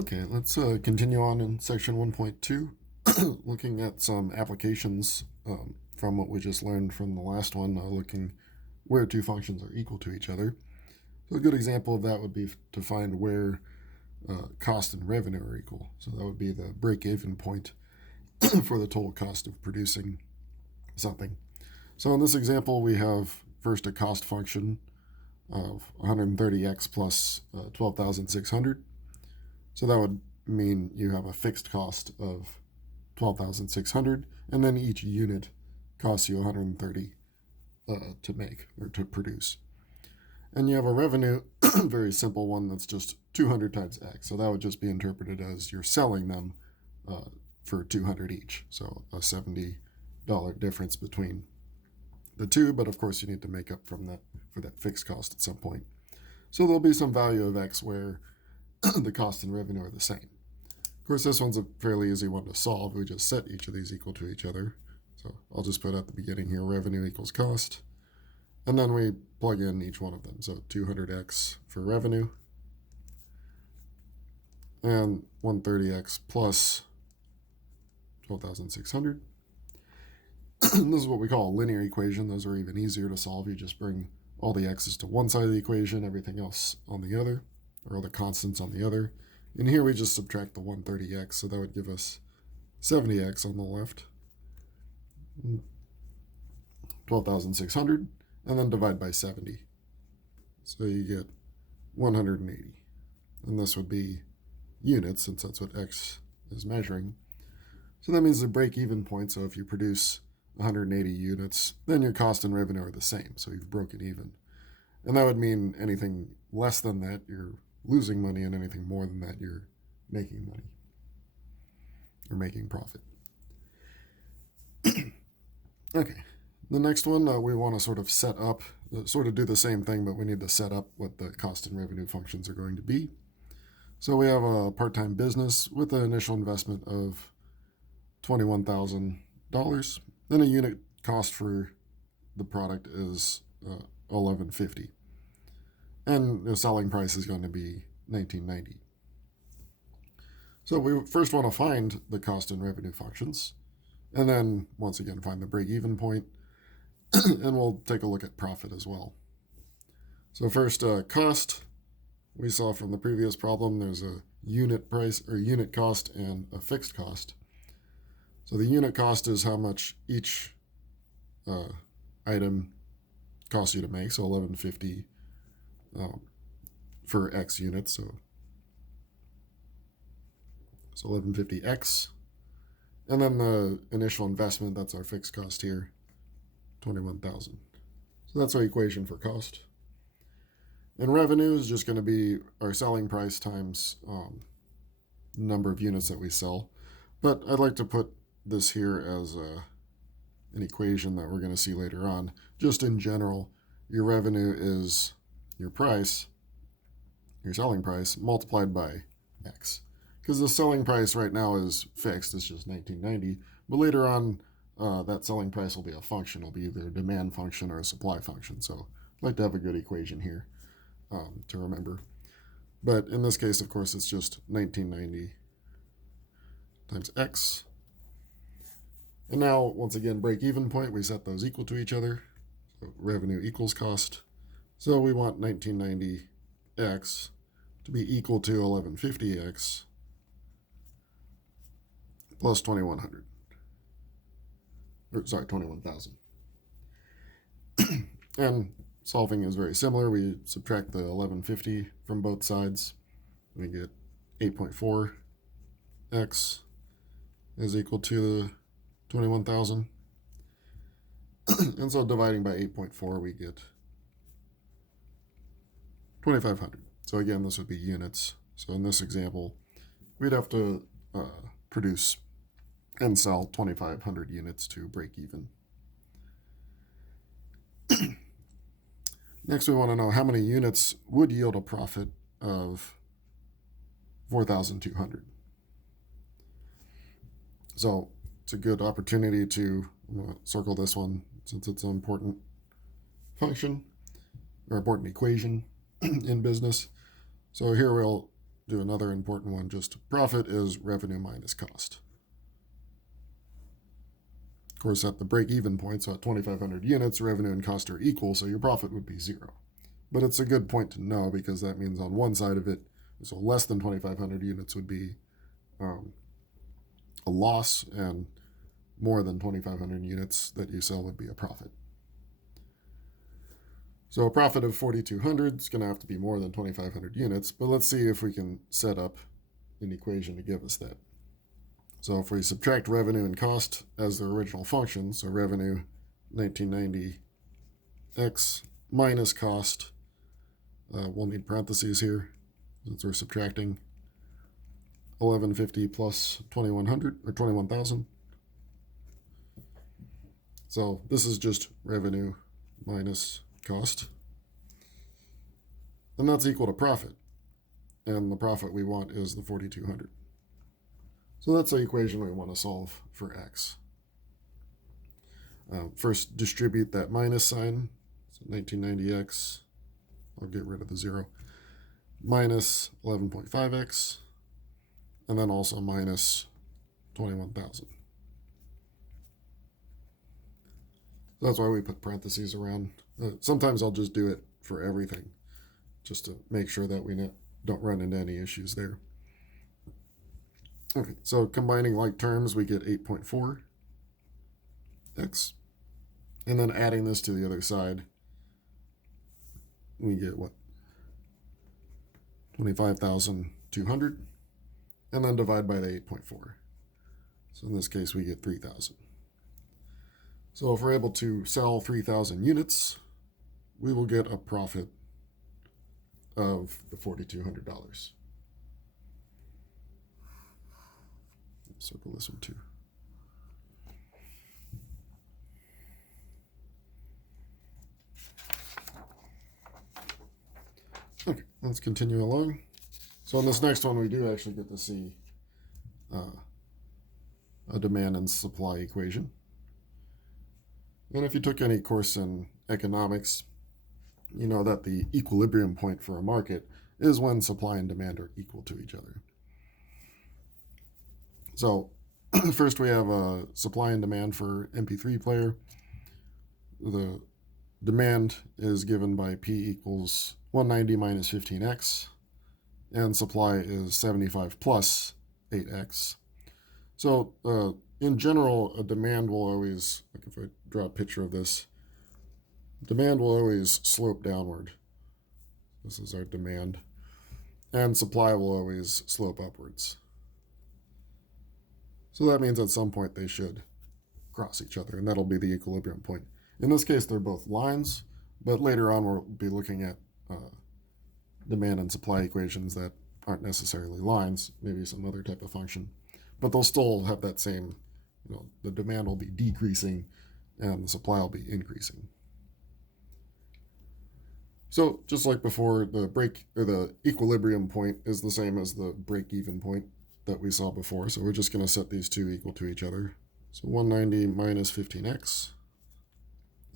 Okay, let's continue on in section 1.2, looking at some applications from what we just learned from the last one, looking where two functions are equal to each other. So a good example of that would be to find where cost and revenue are equal. So that would be the break-even point for the total cost of producing something. So in this example, we have first a cost function of 130x plus 12,600. So that would mean you have a fixed cost of 12,600, and then each unit costs you 130 to make or to produce. And you have a revenue, very simple one, that's just 200 times x. So that would just be interpreted as you're selling them for 200 each. So a $70 difference between the two, but of course you need to make up from that for that fixed cost at some point. So there'll be some value of x where the cost and revenue are the same. Of course, this one's a fairly easy one to solve. We just set each of these equal to each other. So I'll just put at the beginning here, revenue equals cost. And then we plug in each one of them. So 200x for revenue and 130x plus 12,600. This is what we call a linear equation. Those are even easier to solve. You just bring all the x's to one side of the equation, everything else on the other, or all the constants on the other. And here we just subtract the 130x, so that would give us 70x on the left, 12,600, and then divide by 70. So you get 180. And this would be units, since that's what x is measuring. So that means the break-even point, so if you produce 180 units, then your cost and revenue are the same, so you've broken even. And that would mean anything less than that, you're losing money, and anything more than that, you're making money. You're making profit. Okay, the next one, we want to sort of set up, sort of do the same thing, but we need to set up what the cost and revenue functions are going to be. So we have a part-time business with an initial investment of $21,000. Then a unit cost for the product is $11.50. And the selling price is going to be $19.90. So we first want to find the cost and revenue functions, and then once again find the break-even point, and we'll take a look at profit as well. So first, cost. We saw from the previous problem there's a unit price or unit cost and a fixed cost. So the unit cost is how much each item costs you to make, so $11.50 for X units, so 1150X. And then the initial investment, that's our fixed cost here, 21,000. So that's our equation for cost. And revenue is just going to be our selling price times number of units that we sell. But I'd like to put this here as an equation that we're going to see later on. Just in general, your revenue is your price, your selling price, multiplied by X. Because the selling price right now is fixed, it's just $19.90. But later on, that selling price will be a function. It'll be either a demand function or a supply function. So I'd like to have a good equation here to remember. But in this case, of course, it's just $19.90 times X. And now, once again, break-even point, we set those equal to each other. So revenue equals cost. So we want 1990X to be equal to 1150X plus 2100. Or, sorry, 21,000. And solving is very similar. We subtract the 1150 from both sides. We get 8.4X is equal to 21,000. And so dividing by 8.4, we get 2,500. So again, this would be units. So in this example, we'd have to produce and sell 2,500 units to break even. Next, we want to know how many units would yield a profit of 4,200. So it's a good opportunity to circle this one since it's an important function or important equation in business. So here we'll do another important one. Just profit is revenue minus cost. Of course, at the break-even point, so at 2,500 units, revenue and cost are equal, so your profit would be 0. But it's a good point to know because that means on one side of it, so less than 2,500 units would be a loss, and more than 2,500 units that you sell would be a profit. So a profit of 4,200 is going to have to be more than 2,500 units, but let's see if we can set up an equation to give us that. So if we subtract revenue and cost as their original function, so revenue 1990x minus cost, we'll need parentheses here since we're subtracting 1150 plus 2,100 or 21,000. So this is just revenue minus cost. And that's equal to profit. And the profit we want is the 4,200. So that's the equation we want to solve for x. First, distribute that minus sign. So 1990x, I'll get rid of the 0, minus 11.5x, and then also minus 21,000. That's why we put parentheses around. Sometimes I'll just do it for everything, just to make sure that we don't run into any issues there. Okay, so combining like terms, we get 8.4x. And then adding this to the other side, we get what? 25,200. And then divide by the 8.4. So in this case, we get 3,000. So if we're able to sell 3,000 units, we will get a profit of the $4,200. Circle this one too. Okay, let's continue along. So in this next one, we do actually get to see a demand and supply equation. And if you took any course in economics, you know that the equilibrium point for a market is when supply and demand are equal to each other. So first we have a supply and demand for MP3 player. The demand is given by P equals 190 minus 15x, and supply is 75 plus 8x. So in general, a demand will always, like if I draw a picture of this, demand will always slope downward. This is our demand. And supply will always slope upwards. So that means at some point they should cross each other, and that'll be the equilibrium point. In this case, they're both lines, but later on we'll be looking at demand and supply equations that aren't necessarily lines, maybe some other type of function. But they'll still have that same, the demand will be decreasing and the supply will be increasing. So just like before, the equilibrium point is the same as the break-even point that we saw before. So we're just going to set these two equal to each other. So 190 minus 15x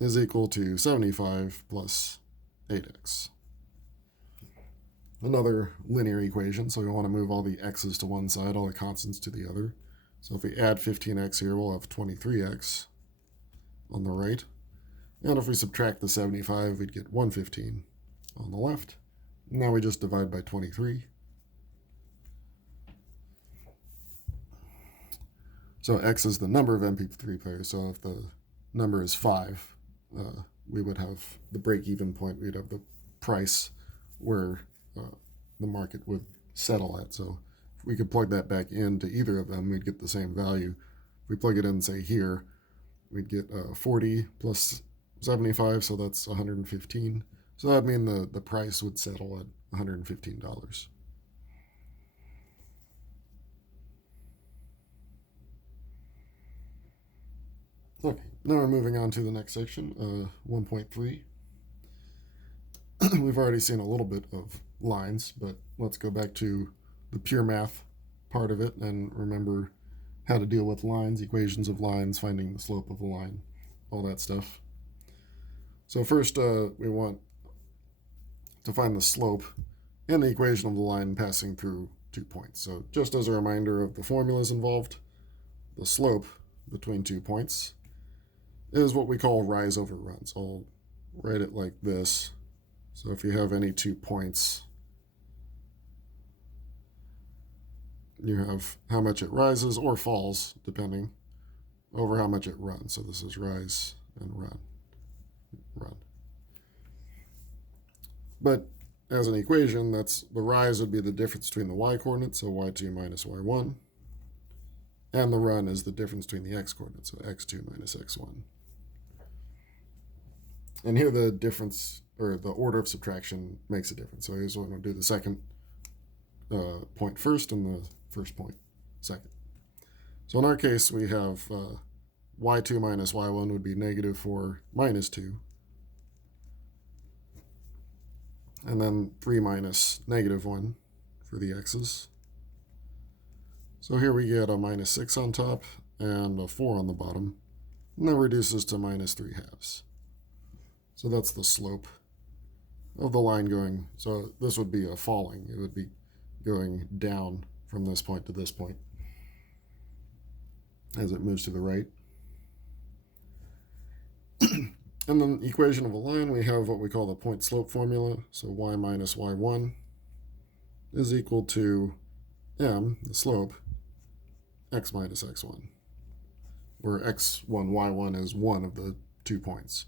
is equal to 75 plus 8x. Another linear equation, so we want to move all the x's to one side, all the constants to the other. So if we add 15x here, we'll have 23x on the right. And if we subtract the 75, we'd get 115 on the left. Now we just divide by 23. So x is the number of MP3 players. So if the number is 5, we would have the break-even point. We'd have the price where the market would settle at. So if we could plug that back into either of them, we'd get the same value. If we plug it in, say here, we'd get 40 plus 75, so that's 115. So that would mean the price would settle at $115. Okay, now we're moving on to the next section, 1.3. We've already seen a little bit of lines, but let's go back to the pure math part of it and remember how to deal with lines, equations of lines, finding the slope of a line, all that stuff. So first, we want to find the slope. and the equation of the line passing through 2 points. So just as a reminder of the formulas involved, the slope between 2 points is what we call rise over run. So I'll write it like this. So if you have any 2 points, you have how much it rises or falls, depending, over how much it runs. So this is rise and run. But as an equation, that's the rise would be the difference between the y-coordinate, so y2 minus y1, and the run is the difference between the x-coordinate, so x2 minus x1. And here the difference, or the order of subtraction, makes a difference. So here's what I'm going to do the second point first and the first point second. So in our case, we have y2 minus y1 would be negative 4 minus 2. And then 3 minus negative 1 for the x's. So here we get a minus 6 on top and a 4 on the bottom. And that reduces to minus 3 halves. So that's the slope of the line going. So this would be a falling. It would be going down from this point to this point as it moves to the right. And then the equation of a line, we have what we call the point slope formula. So y minus y1 is equal to m, the slope, x minus x1, where x1, y1 is one of the 2 points.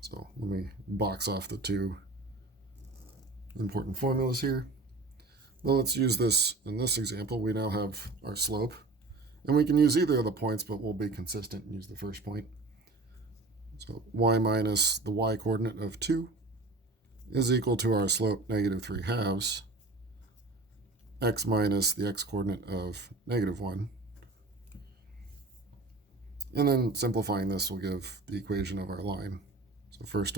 So let me box off the 2 important formulas here. Well, let's use this in this example. We now have our slope, and we can use either of the points, but we'll be consistent and use the first point. So y minus the y-coordinate of 2 is equal to our slope, negative 3 halves, x minus the x-coordinate of negative 1. And then simplifying this will give the equation of our line. So first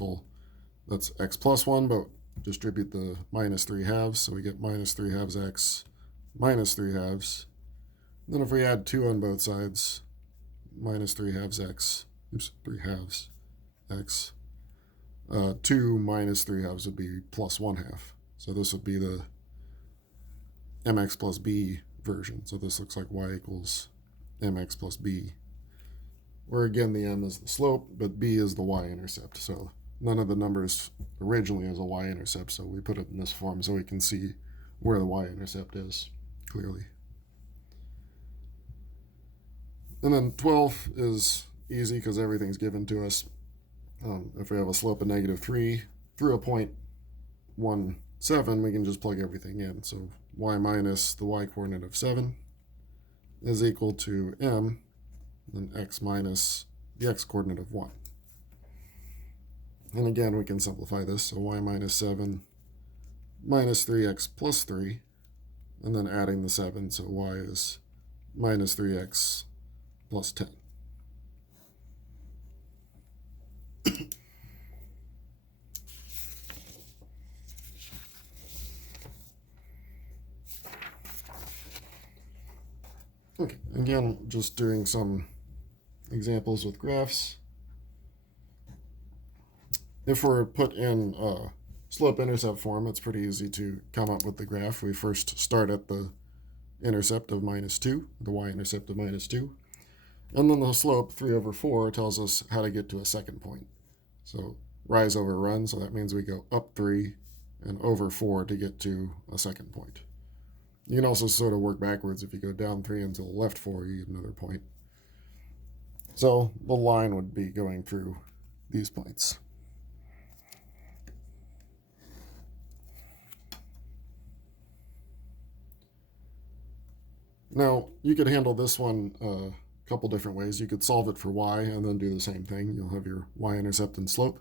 that's x plus 1, but distribute the minus 3 halves, so we get minus 3 halves x minus 3 halves. And then if we add 2 on both sides, minus 3 halves x, 3 halves x. 2 minus 3 halves would be plus 1 half. So this would be the mx plus b version. So this looks like y equals mx plus b, where again the m is the slope, but b is the y-intercept. So none of the numbers originally has a y-intercept, so we put it in this form so we can see where the y-intercept is clearly. And then 12 is easy because everything's given to us. If we have a slope of negative 3 through a point 1, 7, we can just plug everything in. So y minus the y-coordinate of 7 is equal to m, and x minus the x-coordinate of 1. And again, we can simplify this. So y minus 7 minus 3x plus 3, and then adding the 7, so y is minus 3x plus 10. Okay, again, just doing some examples with graphs. If we're put in slope-intercept form, it's pretty easy to come up with the graph. We first start at the intercept of minus 2, the y-intercept of minus 2. And then the slope, 3 over 4, tells us how to get to a second point. So rise over run, so that means we go up 3 and over 4 to get to a second point. You can also sort of work backwards. If you go down 3 until left 4, you get another point. So the line would be going through these points. Now, you could handle this one a couple different ways. You could solve it for y and then do the same thing. You'll have your y-intercept and slope.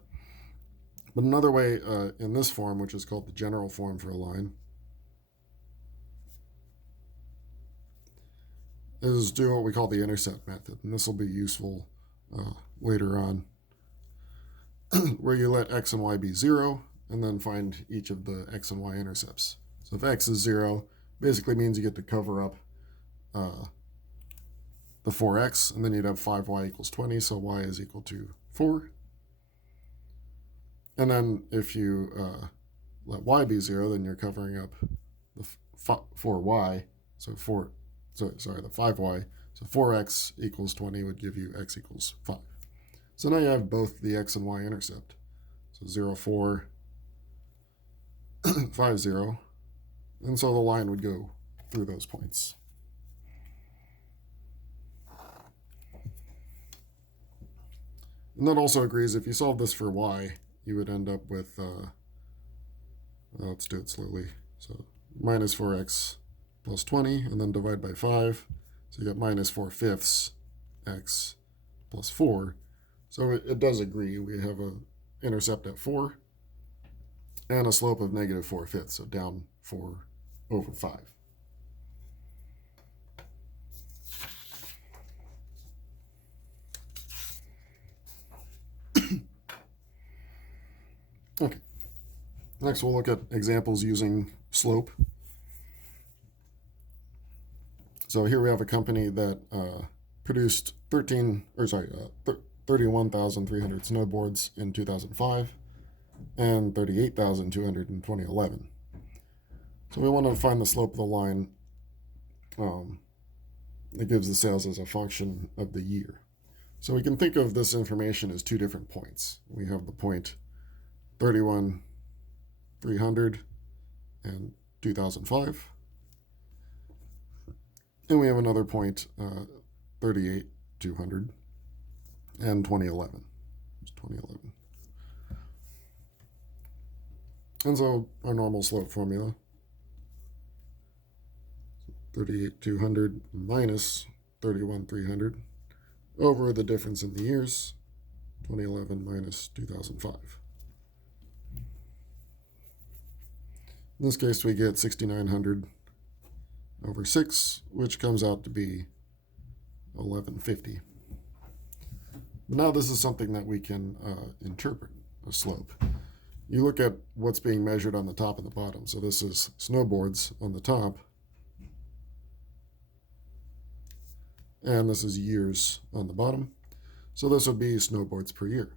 But another way in this form, which is called the general form for a line, is do what we call the intercept method. And this will be useful later on, where you let x and y be 0, and then find each of the x and y intercepts. So if x is 0, basically means you get to cover up the 4x, and then you'd have 5y equals 20, so y is equal to 4. And then if you let y be 0, then you're covering up the 4y. So the 5y. So 4x equals 20 would give you x equals 5. So now you have both the x and y intercept. So 0, 4, 5, 0. And so the line would go through those points. And that also agrees if you solve this for y, you would end up with, let's do it slowly. So minus 4x plus 20, and then divide by 5. So you get minus 4/5 x plus 4. So it does agree. We have an intercept at 4 and a slope of negative 4/5, so down 4 over 5. Okay. Next, we'll look at examples using slope. So here we have a company that produced 31,300 snowboards in 2005 and 38,200 in 2011. So we want to find the slope of the line. It gives the sales as a function of the year. So we can think of this information as two different points. We have the point 31,300 and 2005. And we have another point, 38,200 and 2011. It's 2011. And so our normal slope formula, 38,200 minus 31,300 over the difference in the years, 2011 minus 2005. In this case, we get 6,900 over 6, which comes out to be 1150. Now this is something that we can interpret, a slope. You look at what's being measured on the top and the bottom. So this is snowboards on the top, and this is years on the bottom. So this would be snowboards per year.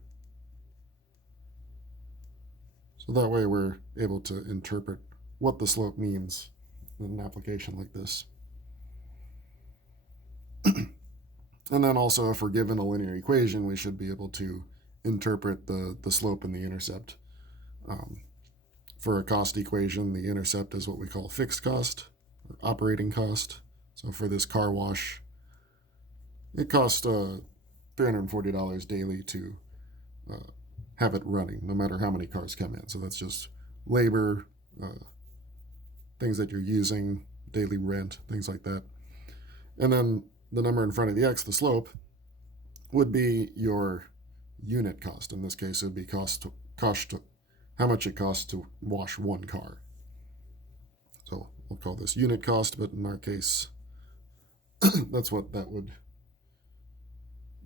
So that way we're able to interpret what the slope means in an application like this. And then also, if we're given a linear equation, we should be able to interpret the slope and the intercept. For a cost equation, the intercept is what we call fixed cost or operating cost. So for this car wash, it costs $340 daily to have it running, no matter how many cars come in. So that's just labor, things that you're using, daily rent, things like that. And then the number in front of the x, the slope, would be your unit cost. In this case, it would be how much it costs to wash one car. So we'll call this unit cost, but in our case, that's what that would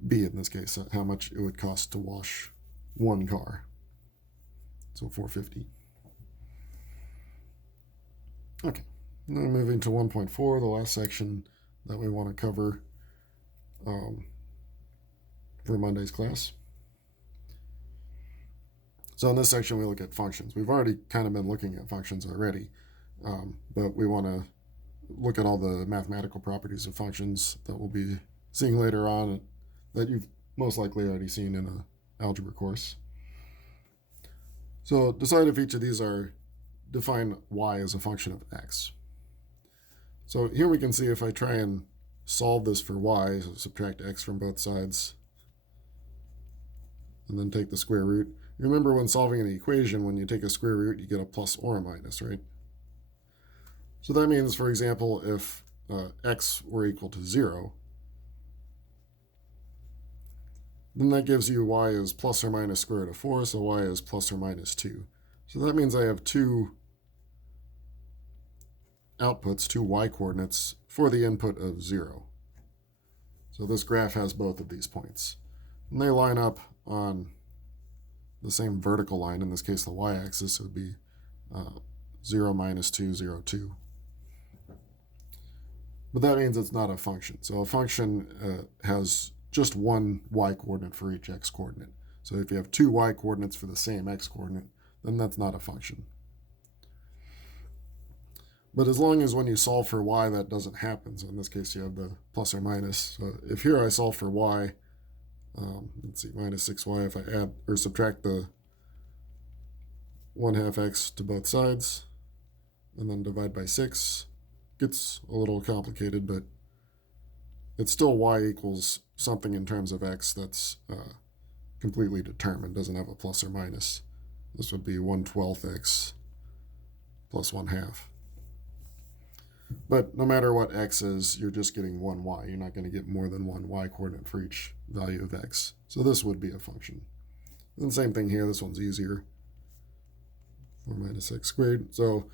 be in this case, how much it would cost to wash one car. So $450. Okay, now moving to 1.4, the last section that we want to cover for Monday's class. So in this section, we look at functions. We've already kind of been looking at functions already, but we want to look at all the mathematical properties of functions that we'll be seeing later on that you've most likely already seen in an algebra course. So decide if each of these define y as a function of x. So here we can see if I try and solve this for y, so subtract x from both sides, and then take the square root. Remember, when solving an equation, when you take a square root, you get a plus or a minus, right? So that means, for example, if x were equal to 0, then that gives you y is plus or minus square root of 4, so y is plus or minus 2. So that means I have two outputs, two y-coordinates, for the input of 0. So this graph has both of these points. And they line up on the same vertical line. In this case, the y-axis would be 0, minus 2, 0, 2. But that means it's not a function. So a function has just one y-coordinate for each x-coordinate. So if you have two y-coordinates for the same x-coordinate, then that's not a function. But as long as when you solve for y, that doesn't happen. So in this case, you have the plus or minus. So if here I solve for y, let's see, minus 6y, if I add or subtract the 1/2 x to both sides, and then divide by 6, gets a little complicated, but it's still y equals something in terms of x that's completely determined, doesn't have a plus or minus. This would be 1/12 x plus 1/2. But no matter what x is, you're just getting one y. You're not going to get more than one y coordinate for each value of x. So this would be a function. And same thing here, this one's easier. 4 minus x squared. So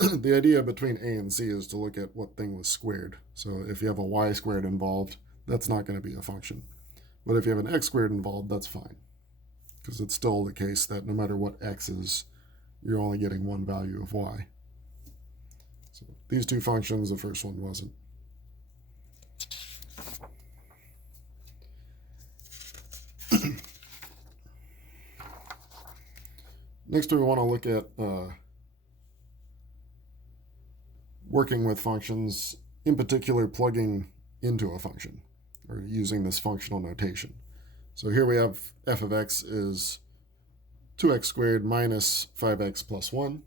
the idea between a and c is to look at what thing was squared. So if you have a y squared involved, that's not going to be a function. But if you have an x squared involved, that's fine. Because it's still the case that no matter what x is, you're only getting one value of y. So these two functions, the first one wasn't. Next, we want to look at working with functions, in particular plugging into a function, or using this functional notation. So here we have f of x is 2x squared minus 5x plus 1.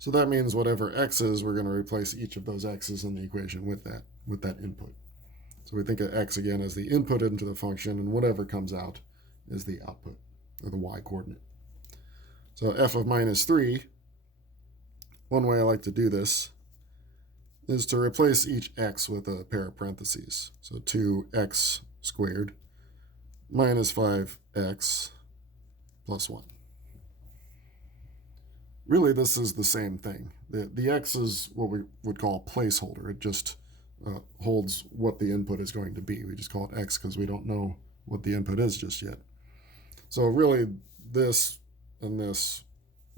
So that means whatever x is, we're going to replace each of those x's in the equation with that input. So we think of x again as the input into the function, and whatever comes out is the output, or the y coordinate. So f of minus 3, one way I like to do this is to replace each x with a pair of parentheses. So 2x squared minus 5x plus 1. Really, this is the same thing. The x is what we would call a placeholder. It just holds what the input is going to be. We just call it x because we don't know what the input is just yet. So really, this and this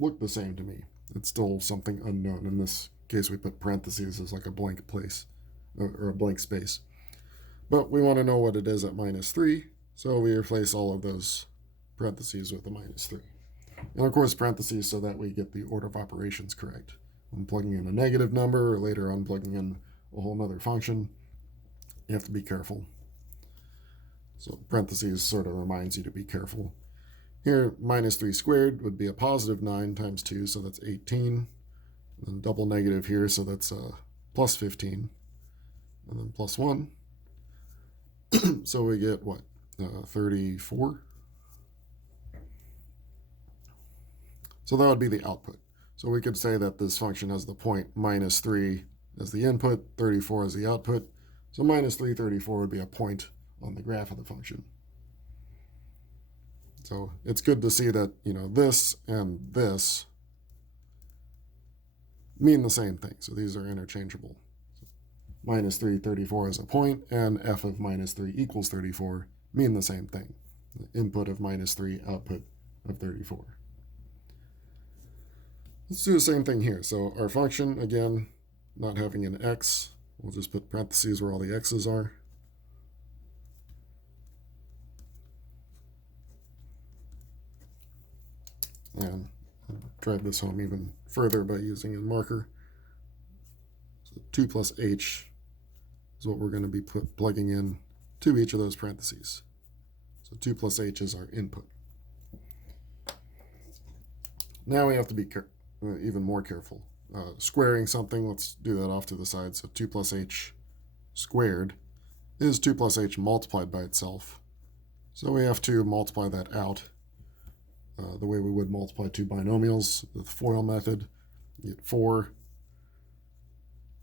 look the same to me. It's still something unknown. In this case, we put parentheses as like a blank place, or a blank space. But we want to know what it is at minus 3, so we replace all of those parentheses with a minus 3. And of course, parentheses so that we get the order of operations correct. When plugging in a negative number, or later on plugging in a whole other function, you have to be careful. So parentheses sort of reminds you to be careful. Here, minus 3 squared would be a positive 9 times 2, so that's 18. And then double negative here, so that's plus 15. And then plus 1. So we get what? 34? So that would be the output. So we could say that this function has the point minus 3 as the input, 34 as the output. So minus 3, 34 would be a point on the graph of the function. So it's good to see that, this and this mean the same thing. So these are interchangeable. So minus 3, 34 is a point, and f of minus 3 equals 34 mean the same thing. The input of minus 3, output of 34. Let's do the same thing here. So our function, again, not having an x, we'll just put parentheses where all the x's are. And I'll drive this home even further by using a marker. So 2 plus h is what we're going to be plugging in to each of those parentheses. So 2 plus h is our input. Now we have to be even more careful. Squaring something, let's do that off to the side. So 2 plus h squared is 2 plus h multiplied by itself. So we have to multiply that out the way we would multiply two binomials, the FOIL method. You get 4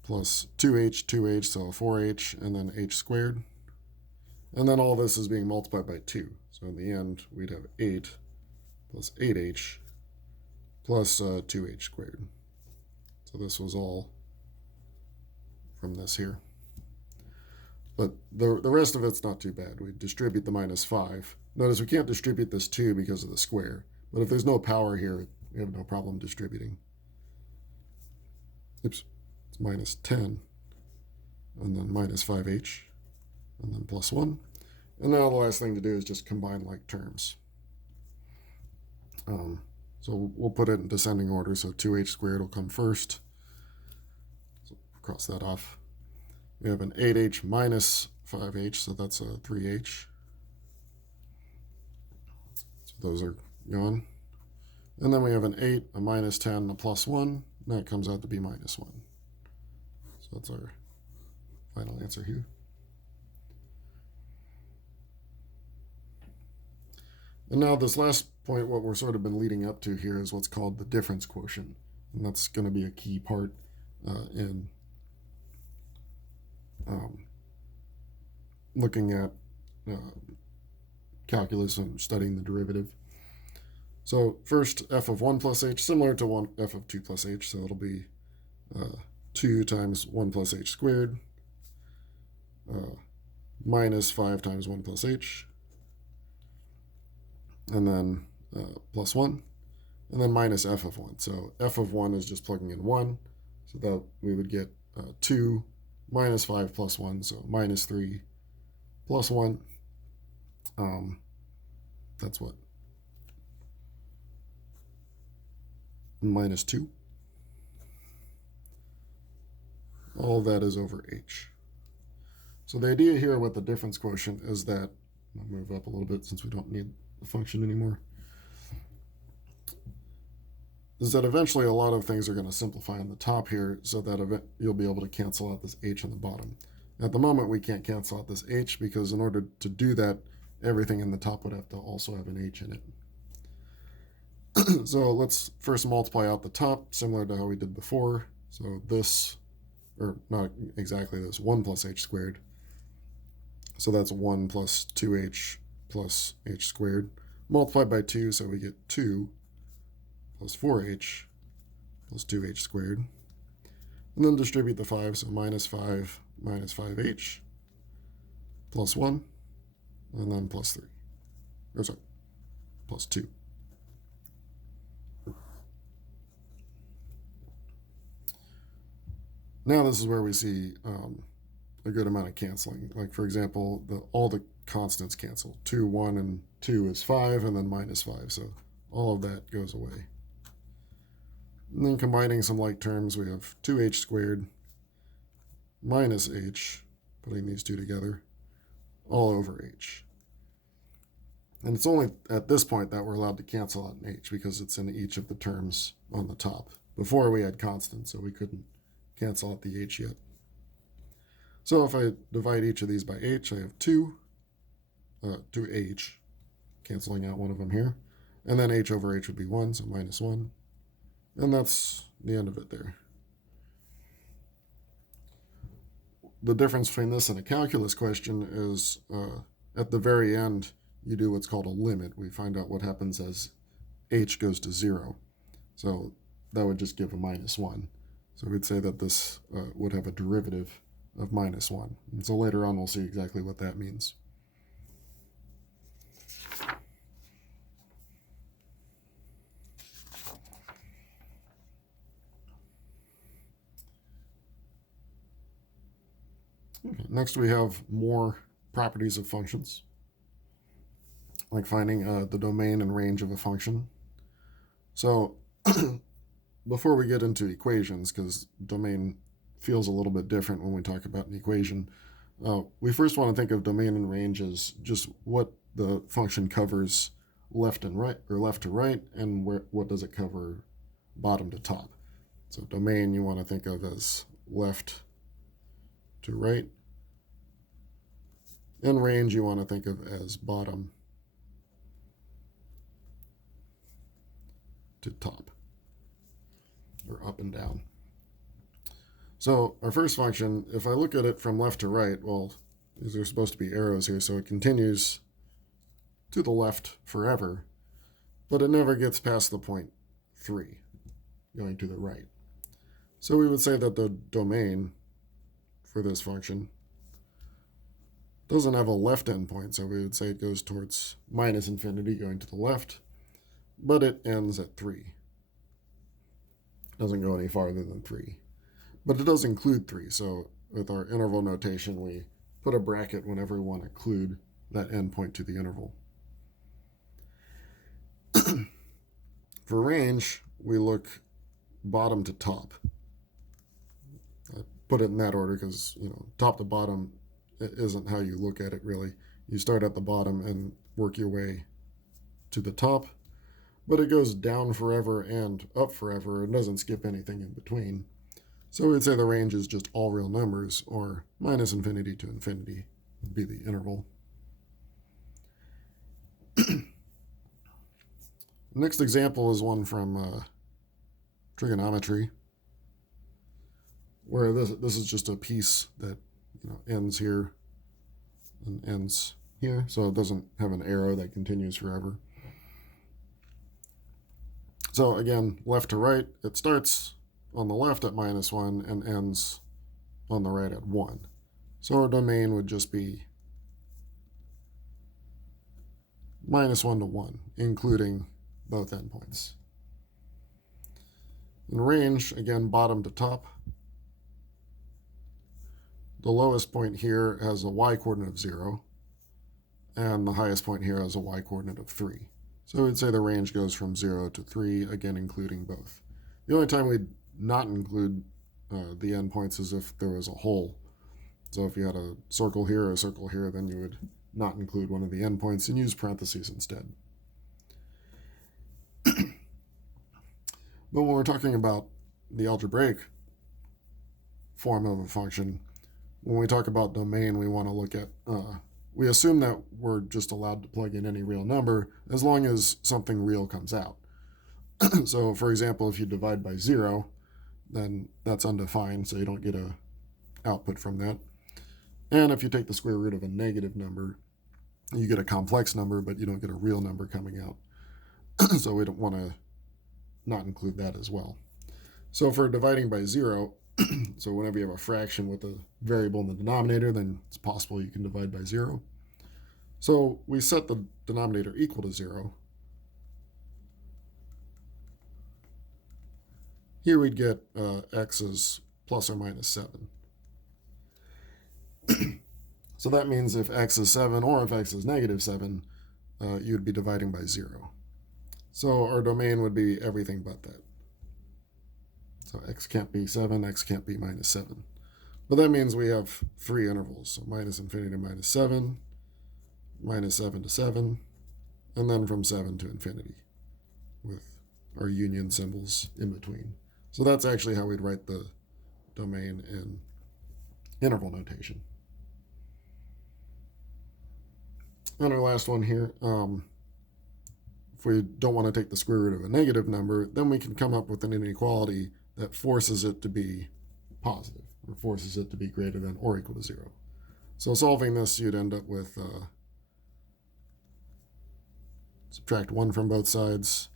plus 2h, so 4h, and then h squared. And then all this is being multiplied by 2. So in the end, we'd have 8 plus 8h plus 2h squared. So this was all from this here. But the rest of it's not too bad. We distribute the minus 5. Notice we can't distribute this 2 because of the square. But if there's no power here, we have no problem distributing. Oops, it's minus 10. And then minus 5h. And then plus 1. And now the last thing to do is just combine like terms. So we'll put it in descending order. So 2h squared will come first. cross that off. We have an 8h minus 5h, so that's a 3h. So those are gone. And then we have an 8, a minus 10, a plus 1. And that comes out to be minus 1. So that's our final answer here. And now this last point, what we're sort of been leading up to here is what's called the difference quotient. And that's going to be a key part in looking at calculus and studying the derivative. So first, f of 1 plus h, similar to f of 2 plus h, so it'll be 2 times 1 plus h squared minus 5 times 1 plus h, and then plus 1, and then minus f of 1. So f of 1 is just plugging in 1, so that we would get 2 minus 5 plus 1, so minus 3 plus 1. That's what? Minus 2. All of that is over h. So the idea here with the difference quotient is that, I'll move up a little bit since we don't need the function anymore, is that eventually a lot of things are going to simplify on the top here so that you'll be able to cancel out this h on the bottom. At the moment, we can't cancel out this h because in order to do that, everything in the top would have to also have an h in it. So let's first multiply out the top, similar to how we did before. So this, or not exactly this, 1 plus h squared. So that's 1 plus 2h plus h squared. Multiplied by 2, so we get 2 plus 4h plus 2h squared. And then distribute the 5, so minus 5 minus 5h plus 1, and then plus 3. Or sorry, plus 2. Now this is where we see a good amount of canceling. Like for example, all the constants cancel. 2, 1, and 2 is 5, and then minus 5. So all of that goes away. And then combining some like terms, we have 2h squared minus h, putting these two together, all over h. And it's only at this point that we're allowed to cancel out an h because it's in each of the terms on the top. Before we had constants, so we couldn't cancel out the h yet. So if I divide each of these by h, I have 2h, canceling out one of them here. And then h over h would be 1, so minus 1. And that's the end of it there. The difference between this and a calculus question is at the very end, you do what's called a limit. We find out what happens as h goes to 0. So that would just give a minus 1. So we'd say that this would have a derivative of minus 1. And so later on, we'll see exactly what that means. Okay, next we have more properties of functions, like finding the domain and range of a function. So before we get into equations, because domain feels a little bit different when we talk about an equation, we first want to think of domain and range as just what the function covers left and right, or left to right, and what does it cover bottom to top. So domain you want to think of as left to right, and range you want to think of as bottom to top, or up and down. So our first function, if I look at it from left to right, well, these are supposed to be arrows here, so it continues to the left forever, but it never gets past the point 3, going to the right. So we would say that the domain for this function doesn't have a left endpoint, so we would say it goes towards minus infinity, going to the left, but it ends at 3. It doesn't go any farther than 3. But it does include 3, so with our interval notation, we put a bracket whenever we want to include that endpoint to the interval. For range, we look bottom to top. That put it in that order because, top to bottom isn't how you look at it really. You start at the bottom and work your way to the top, but it goes down forever and up forever and doesn't skip anything in between. So we'd say the range is just all real numbers, or minus infinity to infinity would be the interval. Next example is one from trigonometry, where this is just a piece that ends here and ends here, so it doesn't have an arrow that continues forever. So again, left to right, it starts on the left at -1 and ends on the right at 1. So our domain would just be -1 to 1, including both endpoints. In range, again, bottom to top, the lowest point here has a y-coordinate of 0, and the highest point here has a y-coordinate of 3. So we'd say the range goes from 0 to 3, again including both. The only time we'd not include the endpoints is if there was a hole. So if you had a circle here or a circle here, then you would not include one of the endpoints and use parentheses instead. But when we're talking about the algebraic form of a function, when we talk about domain, we want to look at, we assume that we're just allowed to plug in any real number as long as something real comes out. So for example, if you divide by 0, then that's undefined, so you don't get a output from that. And if you take the square root of a negative number, you get a complex number, but you don't get a real number coming out. So we don't want to not include that as well. So for dividing by 0, so whenever you have a fraction with a variable in the denominator, then it's possible you can divide by 0. So we set the denominator equal to 0. Here we'd get x is plus or minus 7. So that means if x is 7 or if x is negative 7, you'd be dividing by 0. So our domain would be everything but that. So x can't be 7, x can't be minus 7. But that means we have 3 intervals. So minus infinity to minus 7 to 7, and then from 7 to infinity with our union symbols in between. So that's actually how we'd write the domain in interval notation. And our last one here, if we don't want to take the square root of a negative number, then we can come up with an inequality that forces it to be positive, or forces it to be greater than or equal to 0. So solving this, you'd end up with subtract 1 from both sides,